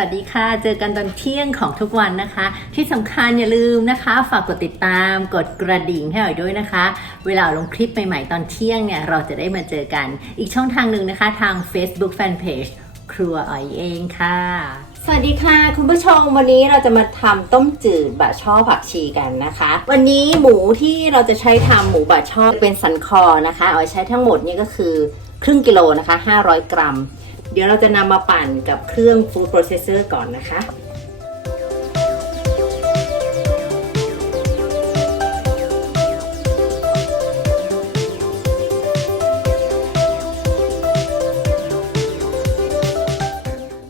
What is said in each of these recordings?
วัสดีค่ะ เจอกันตอนเที่ยงของทุกวันนะคะ ที่สำคัญอย่าลืมนะคะ ฝากกดติดตาม กดกระดิ่งให้หน่อยด้วยนะคะ เวลาลงคลิปใหม่ๆตอนเที่ยงเนี่ย เราจะได้มาเจอกัน อีกช่องทางหนึ่งนะคะทาง Facebook Fanpage ครัวอ๋อยเองค่ะ สวัสดีค่ะ คุณผู้ชมวันนี้เราจะมาทำต้มจืดบะช่อผักชีกันนะคะ วันนี้หมูที่เราจะใช้ทำหมูบะช่อเป็นสันคอนะคะเอาใช้ทั้งหมดนี่ก็คือครึ่งกิโลนะคะ 500 กรัม เดี๋ยวเราจะนำมาปั่นกับเครื่องฟู้ดโปรเซสเซอร์ก่อนนะคะ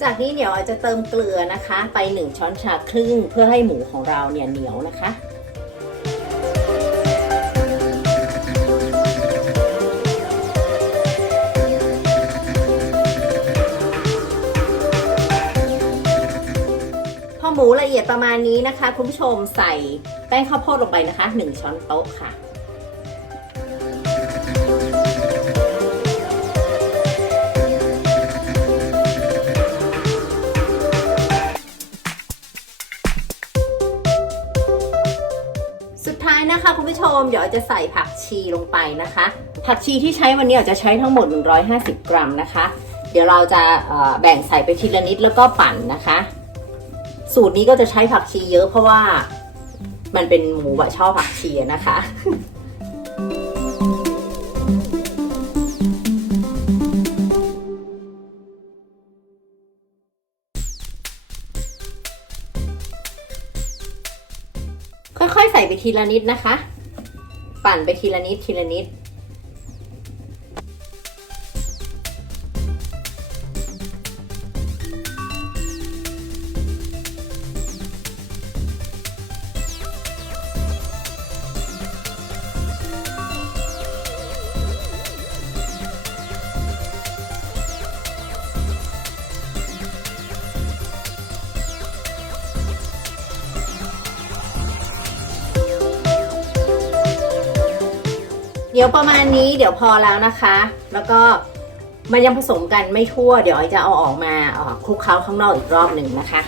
จากนี้เดี๋ยวจะเติมเกลือนะคะ ไป 1 ช้อนชาครึ่งเพื่อให้หมูของเราเนี่ยเหนียวนะคะ มูละเอียดประมาณนี้นะคะ คุณผู้ชมใส่แป้งข้าวโพดลงไปนะคะ 1 ช้อนโต๊ะค่ะ สุดท้ายนะคะคุณผู้ชมเดี๋ยวจะใส่ผักชีลงไปนะคะ ผักชีที่ใช้วันนี้เราจะใช้ทั้งหมด 150 กรัมนะคะ เดี๋ยวเราจะแบ่งใส่ไปทีละนิดแล้วก็ปั่นนะคะ สูตรนี้ก็จะใช้ผักชีเยอะเพราะว่ามันเป็นหมูบะช่อผักชีนะคะ ค่อยๆใส่ไปทีละนิดนะคะ ปั่นไปทีละนิดทีละนิด เดี๋ยวประมาณนี้เดี๋ยวพอแล้วนะคะ แล้วก็มันยังผสมกันไม่ทั่ว เดี๋ยวไอจะเอาออกมาออคลุกเคล้าข้างนอกอีกรอบหนึ่งนะคะ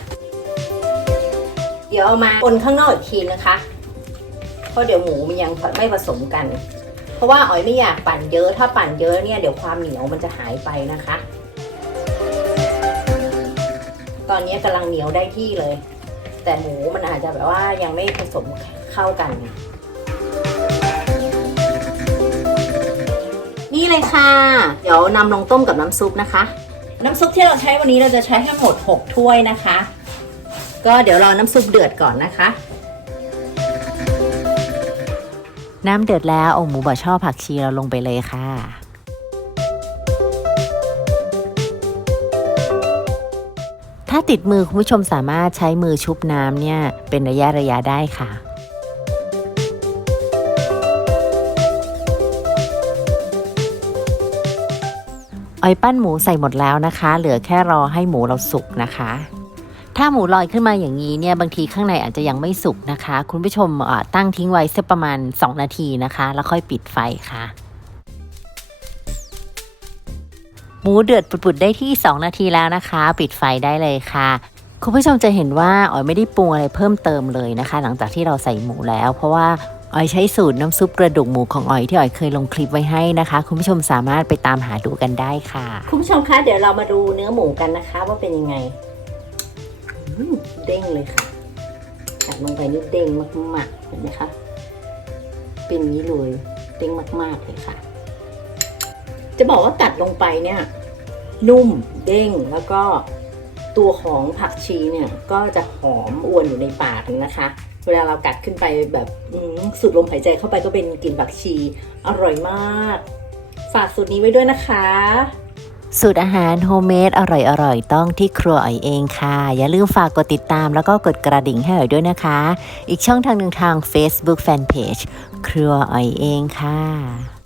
เดี๋ยวเอามาคนข้างนอกอีกทีนะคะ เพราะเดี๋ยวหมูมันยังไม่ผสมกัน เพราะว่าอ๋อยไม่อยากปั่นเยอะถ้าปั่นเยอะเนี่ยเดี๋ยวความเหนียวมันจะหายไปนะคะ ตอนนี้กำลังเหนียวได้ที่เลย แต่หมูมันอาจจะแบบว่ายังไม่ผสมเข้ากัน นี่เลยค่ะ เดี๋ยวนำลงต้มกับน้ำซุปนะคะ น้ำซุปที่เราใช้วันนี้เราจะใช้ทั้งหมด 6 ถ้วยนะคะ ก็เดี๋ยวรอน้ำซุปเดือดก่อนนะคะ น้ำเดือดแล้วเอาหมูบะช่อผักชีเราลงไปเลยค่ะ ถ้าติดมือคุณผู้ชมสามารถใช้มือชุบน้ำเนี่ยเป็นระยะระยะได้ค่ะ ออยปั้นหมูใส่หมดแล้วนะคะ เหลือแค่รอให้หมูเราสุกนะคะ ถ้าหมูลอยขึ้นมาอย่างนี้เนี่ยบางทีข้างในอาจจะยังไม่สุกนะคะ คุณผู้ชมตั้งทิ้งไว้สักประมาณ 2 นาทีนะคะ แล้วค่อยปิดไฟค่ะ หมูเดือดปุดๆได้ที่ 2 นาทีแล้วนะคะ ปิดไฟได้เลยค่ะคุณผู้ชมจะเห็นว่าอ๋อยไม่ได้ปรุงอะไรเพิ่มเติมเลยนะคะ หลังจากที่เราใส่หมูแล้ว เพราะว่า อ๋อยใช้สูตรน้ำซุปกระดูกหมูของอ๋อยที่อ๋อยเคยลงคลิปไว้ให้นะคะ คุณผู้ชมสามารถไปตามหาดูกันได้ค่ะ คุณผู้ชมคะเดี๋ยวเรามาดูเนื้อหมูกันนะคะ ว่าเป็นยังไงเด้งเลยค่ะกัดลงไปนี่เด้งมากๆเห็นไหมคะเป็นนี้เลยเด้งมากๆเลยค่ะ จะบอกว่ากัดลงไปเนี่ย นุ่มเด้งแล้วก็ตัวของผักชีเนี่ย ก็จะหอมอวนอยู่ในปากนะคะ เวลาเรากัดขึ้นไปแบบสูดลมหายใจเข้าไปก็เป็นกลิ่นบักชี อร่อยมาก ฝากสูตรนี้ไว้ด้วยนะคะ สูตรอาหารโฮมเมดอร่อยๆ ต้องที่ครัวอ๋อยเองค่ะ อย่าลืมฝากกดติดตามแล้วก็กดกระดิ่งให้อ๋อยด้วยนะคะ อีกช่องทางหนึ่งทาง Facebook Fanpage ครัวอ๋อยเองค่ะ